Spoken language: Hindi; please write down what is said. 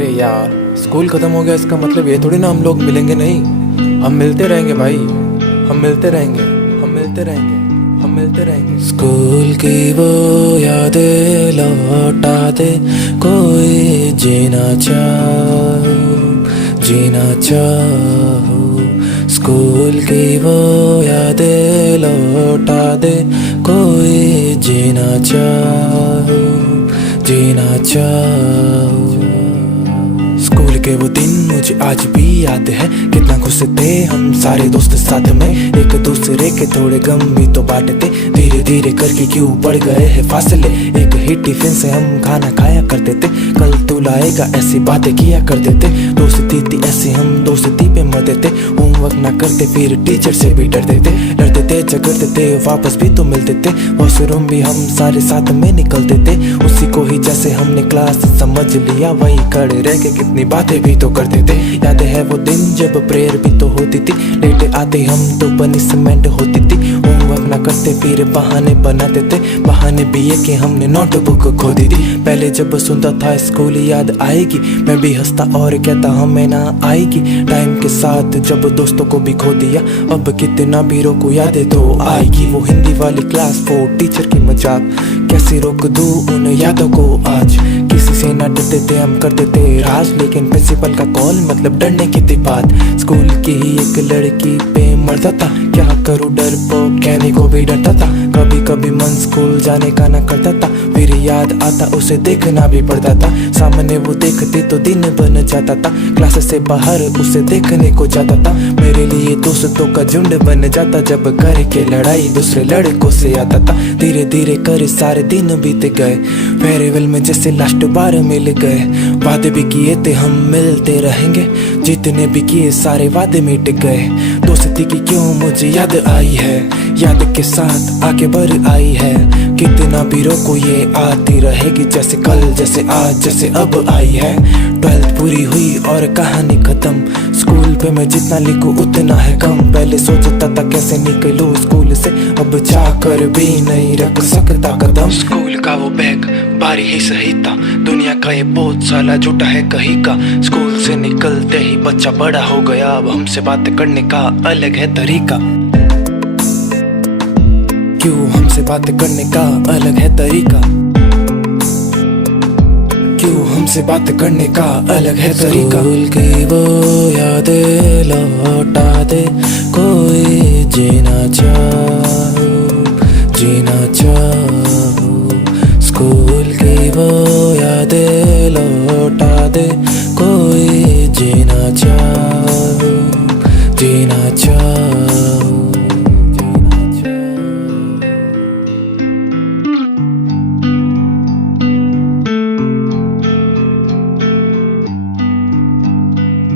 अरे यार, स्कूल खत्म हो गया इसका मतलब ये थोड़ी ना हम लोग मिलेंगे नहीं। हम मिलते रहेंगे भाई, हम मिलते रहेंगे, हम मिलते रहेंगे, हम मिलते रहेंगे। स्कूल की वो यादें लौटा दे, कोई जीना चाहो, जीना चाहो। स्कूल की वो यादें लौटा दे, कोई जीना चाहो, जीना चाहो। स्कूल के वो दिन मुझे आज भी याद है, कितना खुश थे हम सारे दोस्त साथ में, एक दूसरे के थोड़े गम भी तो बांटते। धीरे धीरे करके क्यों बढ़ गए हैं फासले, एक ही टिफिन से हम खाना खाया करते थे। कल तू लाएगा ऐसी बातें किया करते थे, दोस्ती थी ऐसी हम दोस्ती पे मरते थे। होमवर्क ना करते फिर टीचर से भी डरते थे, डरते थे झगड़ते थे वापस भी तो मिलते थे। वॉशरूम भी हम सारे साथ में निकलते थे, उसी को ही जैसे हमने क्लास समझ लिया, वही खड़े रह के कितनी बातें भी तो करते थे। याद है वो दिन जब प्रेयर भी तो होती थी, लेटे आते हम तो पनिशमेंट होती थी। होमवर्क ना करते फिर बहाने बनाते थे, बहाने भी ये कि हमने नोटबुक खो दी थी। पहले जब सुनता था स्कूल याद आएगी, मैं भी हंसता और कहता हमें ना आएगी। टाइम के साथ जब दोस्तों को भी खो दिया, अब कितना भी रोको यादें तो आएगी। वो हिंदी वाली क्लास, वो टीचर की मजाक, कैसे रोक दूं उन यादों को आज। किसी से ना डरते थे हम करते थे राज, लेकिन प्रिंसिपल का कॉल मतलब डरने की थी बात। स्कूल की ही एक लड़की पे मरता था, क्या करूं डर कहने को भी डरता था। कभी कभी मन स्कूल जाने का ना करता था, फिर याद आता उसे देखना भी पड़ता था। सामने वो देखती तो दिन बन जाता था, क्लास से बाहर उसे देखने को जाता था। मेरे लिए दोस्तों का झुंड बन जाता, जब घर के लड़ाई दूसरे लड़कों से आता था। धीरे धीरे कर सारे दिन बीत गए, फेयरवेल में जैसे लास्ट बार मिल गए। वादे भी किए थे हम मिलते रहेंगे, जितने भी किए सारे वादे मिट गए। दोस्ती की क्यों मुझे याद आई है, याद के साथ आगे बढ़ आई है। कितना भी रोको ये आती रहेगी, जैसे कल जैसे आज जैसे अब आई है। 12th पूरी हुई और कहानी खत्म, स्कूल पे मैं जितना लिखूं उतना है कम। पहले सोचता था कैसे निकलूं स्कूल से, अब जाकर भी नहीं रख सकता कदम। स्कूल का वो बैग भारी ही सही था, दुनिया का ये बोझ साला झूठा है कहीं का। स्कूल से निकलते ही बच्चा बड़ा हो गया, अब हमसे बात करने का अलग है तरीका। क्यों हमसे बात करने का अलग है तरीका, क्यों हमसे बात करने का अलग है तरीका। स्कूल की वो यादें लौटा दे, कोई जीना चाहो, जीना चाहो। स्कूल की वो यादें लौटा दे, कोई जीना चाहो।